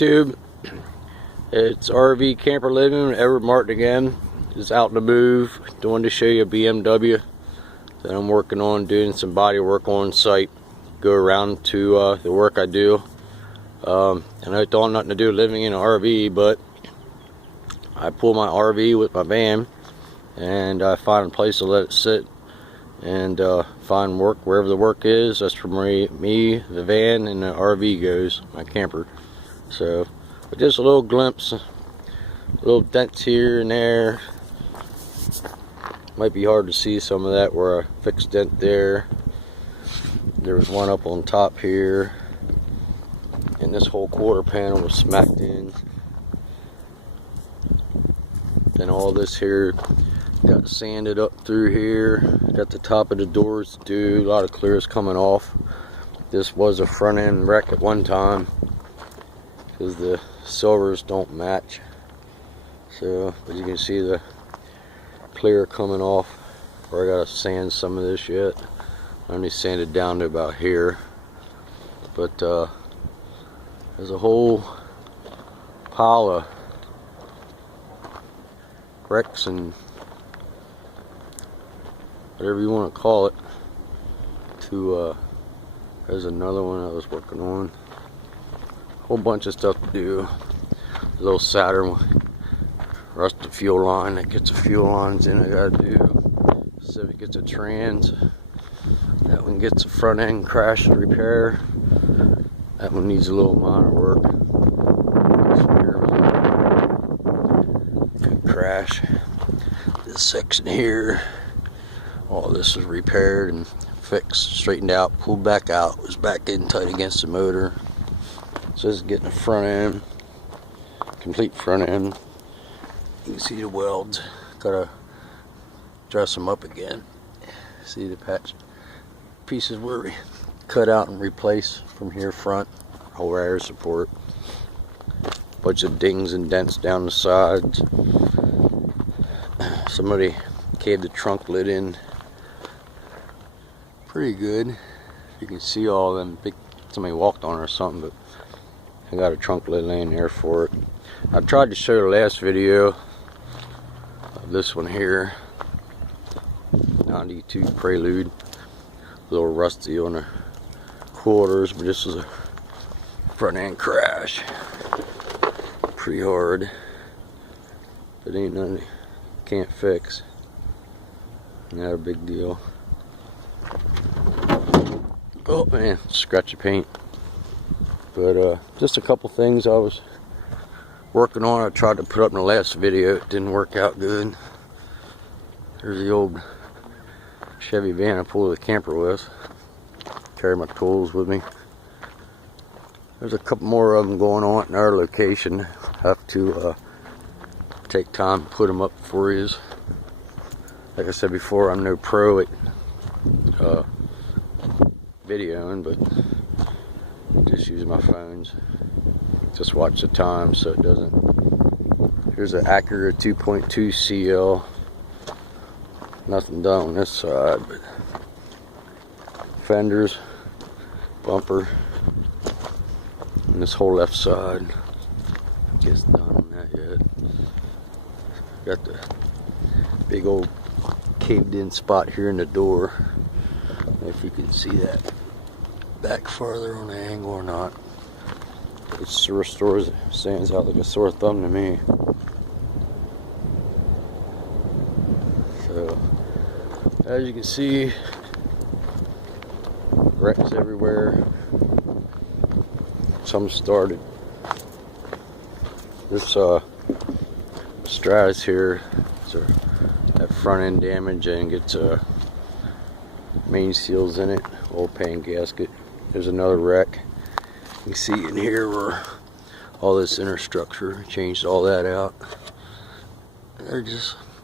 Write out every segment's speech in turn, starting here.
YouTube? It's RV Camper Living. Everett Martin again. Just out to move. Doing to show you a BMW that I'm working on, doing some body work on site. Go around to the work I do. And I don't nothing to do living in an RV, but I pull my RV with my van and I find a place to let it sit and find work wherever the work is. That's where me, the van, and the RV goes, my camper. So, but just a little glimpse, little dents here and there. Might be hard to see some of that where I fixed dent there. There was one up on top here, and this whole quarter panel was smacked in. Then all this here got sanded up through here. Got the top of the doors to do. A lot of clears coming off. This was a front end wreck at one time because the silvers don't match. So, but you can see the clear coming off. Where I gotta sand some of this yet. I only sanded down to about here. But there's a whole pile of wrecks and whatever you want to call it. There's another one I was working on. Whole bunch of stuff to do. A little Saturn rusted fuel line that gets the fuel lines in. I gotta do. Civic gets a trans. That one gets a front end crash and repair. That one needs a little minor work. Good crash. This section here, all this was repaired and fixed, straightened out, pulled back out, was back in tight against the motor. So this is getting the front end, complete front end. You can see the welds. Gotta dress them up again. See the patch pieces were cut out and replaced from here front. Whole air support. Bunch of dings and dents down the sides. Somebody caved the trunk lid in pretty good. You can see all them big, somebody walked on it or something, but I got a trunk lid laying there for it. I tried to show the last video of this one here, 92 Prelude. A little rusty on the quarters, but this was a front end crash. Pretty hard. But ain't nothing you can't fix. Not a big deal. Oh man, scratchy paint. But just a couple things I was working on. I tried to put up in the last video. It didn't work out good. There's the old Chevy van I pull the camper with. Carry my tools with me. There's a couple more of them going on in our location. Have to take time to put them up for you. Like I said before, I'm no pro at videoing, but just use my phones. Just watch the time so it doesn't. Here's an Acura 2.2 CL. Nothing done on this side, but fenders, bumper, and this whole left side. Gets done on that yet. Got the big old caved in spot here in the door. If you can see that back farther on the angle or not. It restores, stands out like a sore thumb to me. So, as you can see, wrecks everywhere. Some started. This Stratus here, so that front end damage and gets main seals in it, oil pan gasket. There's another wreck. You can see in here where all this inner structure, changed all that out.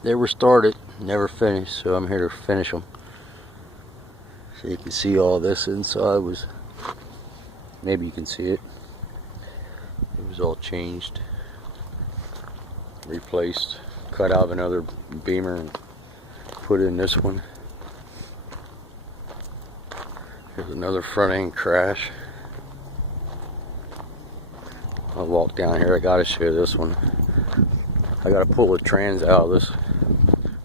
They were started, never finished, so I'm here to finish them. So you can see all this inside was, maybe you can see it. It was all changed, replaced, cut out of another Beamer and put in this one. Here's another front end crash. All I'll walk down here. I gotta show this one. I gotta pull the trans out of this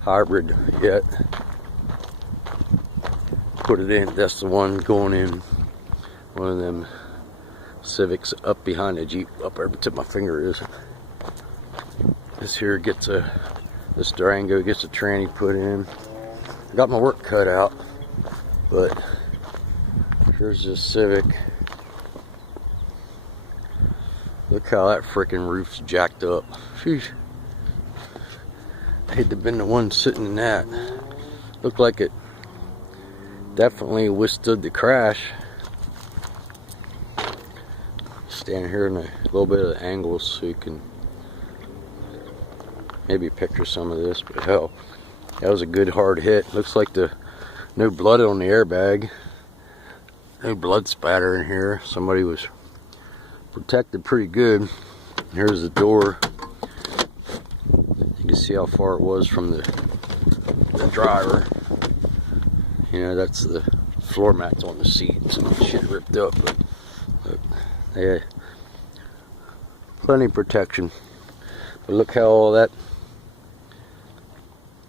hybrid yet. Put it in. That's the one going in one of them Civics up behind the Jeep, up where the tip of my finger is. This here gets this Durango gets a tranny put in. I got my work cut out, but here's this Civic. Look how that freaking roof's jacked up. Sheesh. I hate to have been the one sitting in that. Looked like it definitely withstood the crash. Stand here in a little bit of the angles so you can maybe picture some of this, but hell, that was a good hard hit. Looks like no blood on the airbag. No blood spatter in here. Somebody was protected pretty good. Here's the door. You can see how far it was from the driver. You know, that's the floor mats on the seat. Some shit ripped up, but look, they had plenty of protection. But look how all that,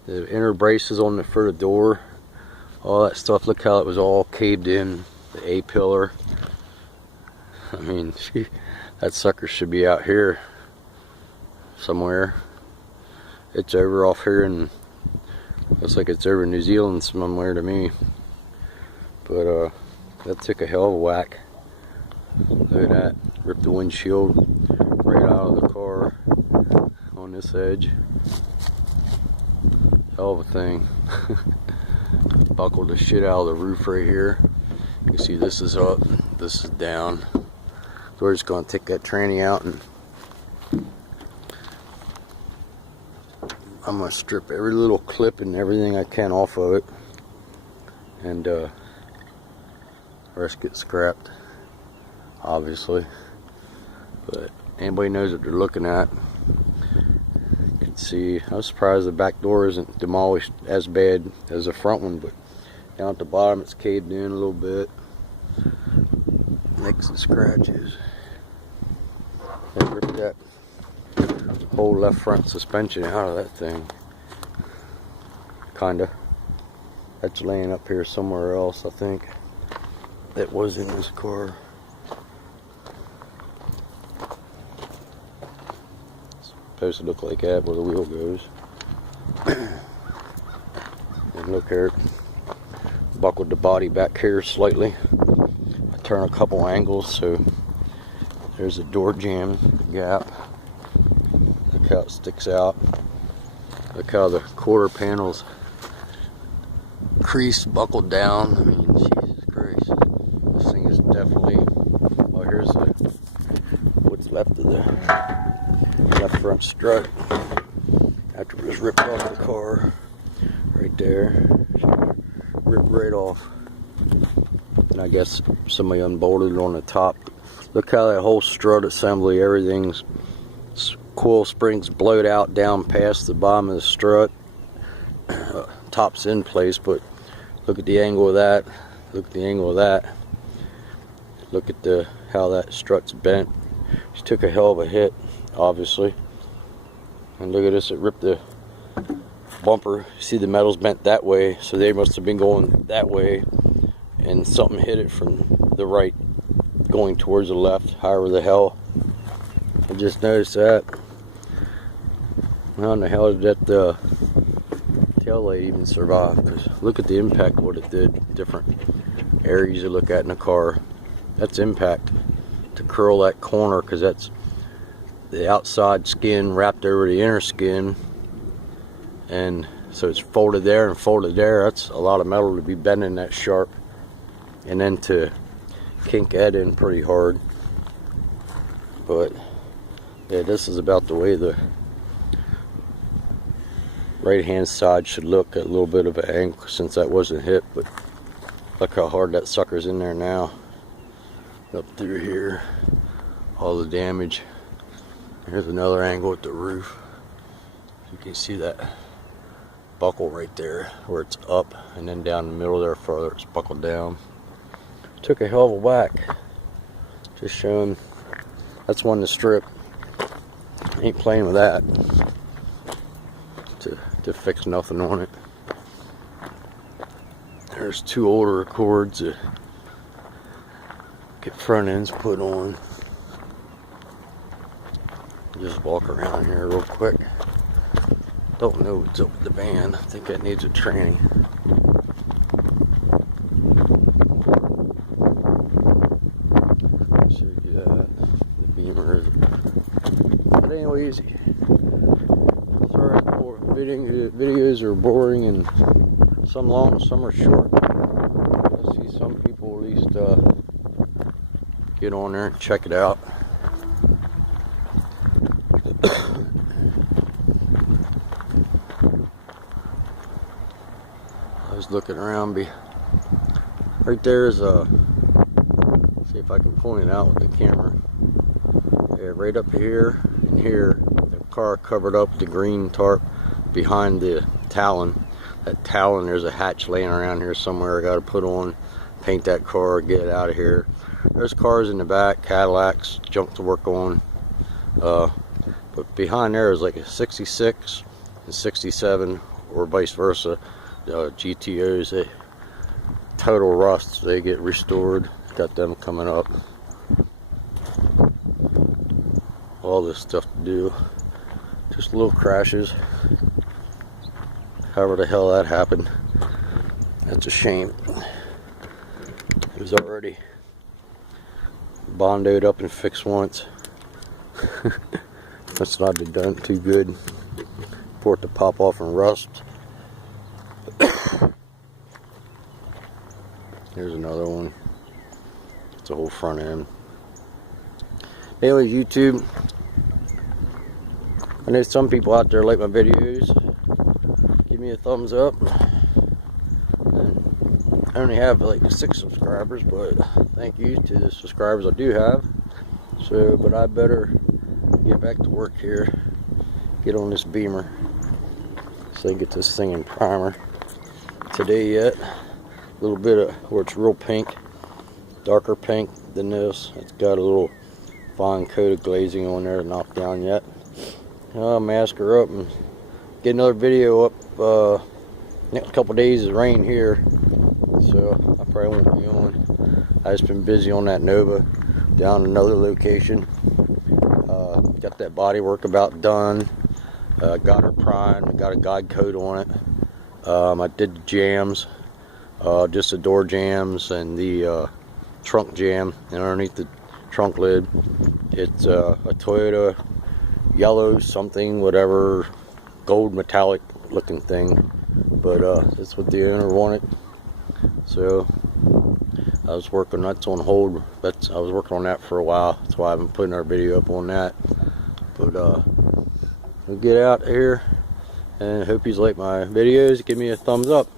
the inner braces on the front of the door, all that stuff, look how it was all caved in. The A-pillar. I mean, that sucker should be out here somewhere. It's over off here, and looks like it's over in New Zealand somewhere to me. But that took a hell of a whack. Look at that. Ripped the windshield right out of the car on this edge. Hell of a thing. Buckled the shit out of the roof right here. You can see this is up, this is down. So we're just going to take that tranny out, and I'm going to strip every little clip and everything I can off of it, and the rest gets scrapped, obviously. But anybody knows what they're looking at. You can see, I was surprised the back door isn't demolished as bad as the front one, but down at the bottom it's caved in a little bit. Makes some scratches. They ripped that whole left front suspension out of that thing. Kinda. That's laying up here somewhere else, I think. That was in this car. It's supposed to look like that where the wheel goes. And look here. Buckled the body back here slightly. I turn a couple angles, so there's a door jamb gap. Look how it sticks out. Look how the quarter panels creased, buckled down. I mean, Jesus Christ. This thing is definitely, well, here's what's left of the left front strut after it was ripped off the car. Right there. Ripped right off. And I guess somebody unbolted it on the top. Look how that whole strut assembly, everything's coil springs blowed out down past the bottom of the strut. Top's in place, but look at the angle of that. Look at the angle of that. Look at how that strut's bent. She took a hell of a hit, obviously. And look at this, it ripped the bumper. See, the metal's bent that way, so they must have been going that way, and something hit it from the right going towards the left, however the hell. I just noticed that. How in the hell did that tail light even survive? Because look at the impact, what it did. Different areas you look at in the car. That's impact to curl that corner, because that's the outside skin wrapped over the inner skin. And so it's folded there and folded there. That's a lot of metal to be bending that sharp, and then to kink that in pretty hard. But yeah, this is about the way the right hand side should look, at a little bit of an angle since that wasn't hit. But look how hard that sucker's in there now. Up through here, all the damage. Here's another angle at the roof. You can see that buckle right there where it's up, and then down the middle there further it's buckled down. Took a hell of a whack. Just showing That's one to strip. Ain't playing with that to fix nothing on it. There's two older Accords that get front ends put on. Just walk around here real quick. Don't know what's up with the van. I think that needs a tranny. Show you that. The Beamer is. But anyways, sorry for videos are boring and some long, some are short. I see some people at least get on there and check it out. I was looking around, right there is a, see if I can point it out with the camera. Yeah, right up here and here, the car covered up the green tarp behind the Talon. That Talon, there's a hatch laying around here somewhere. I got to put on, paint that car, get it out of here. There's cars in the back, Cadillacs, junk to work on. But behind there is like a 66 and 67, or vice versa. GTOs, they total rust, they get restored. Got them coming up. All this stuff to do. Just little crashes. However the hell that happened. That's a shame. It was already bondoed up and fixed once. That's not done too good for it to pop off and rust. Here's another one. It's a whole front end. Anyways, YouTube, I know some people out there like my videos. Give me a thumbs up. And I only have like 6 subscribers, but thank you to the subscribers I do have. So, but I better get back to work here. Get on this Beamer so I can get this thing in primer today yet. A little bit of where it's real pink, darker pink than this. It's got a little fine coat of glazing on there to knock down yet. I'll mask her up and get another video up. Next couple days is rain here, so I probably won't be on. I've just been busy on that Nova down another location. Got that body work about done. Got her primed, got a guide coat on it. I did the jams, just the door jams and the trunk jam, and underneath the trunk lid it's a Toyota yellow something, whatever, gold metallic looking thing, but that's what the owner wanted. So I was working, that's on hold. I was working on that for a while. That's why I haven't put another video up on that. But we'll get out here and hope you like my videos. Give me a thumbs up.